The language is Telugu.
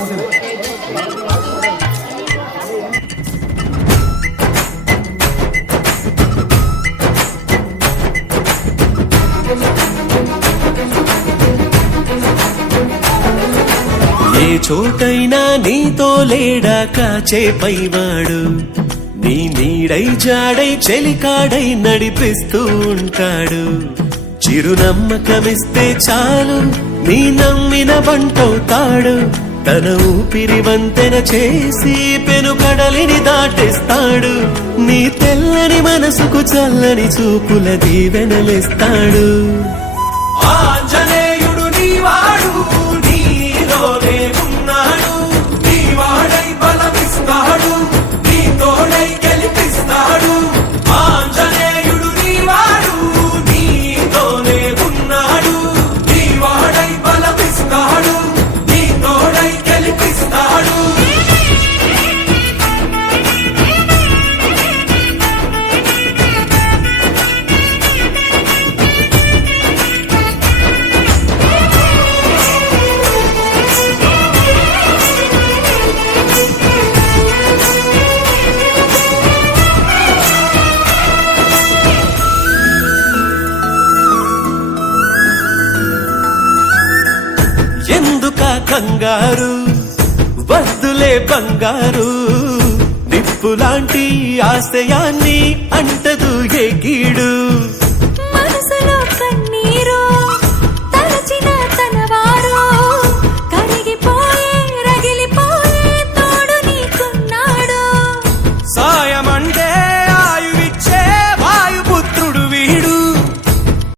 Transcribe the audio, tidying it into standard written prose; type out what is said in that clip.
ఏ చోటైనా నీతో లేడా కాచే పైవాడు, నీ నీడై జాడై చెలికాడై నడిపిస్తూ ఉంటాడు. చిరునమ్మకమిస్తే చాలు నీ నమ్మిన బంటవుతాడు. తన ఊపిరి వంతెన చేసి పెనుకడలిని దాటిస్తాడు. నీ తెల్లని మనసుకు చల్లని చూపుల దీవెనలిస్తాడు. ఆంజనేయుడు నీవాడు, నీలోనే ఉన్నాడు. నీవాడై బలమిస్తాడు, నీ తోడై గెలిపిస్తాడు. ఆంజనేయుడు నీవాడు, నీలోనే ఉన్నాడు. నీవాడై బలమిస్తాడు, నీ తోడై గెలిపిస్తాడు. ఎందుక కంగారు, వద్దులే బంగారు. నిప్పులాంటి ఆశయాన్ని అంటదు ఏ కీడు.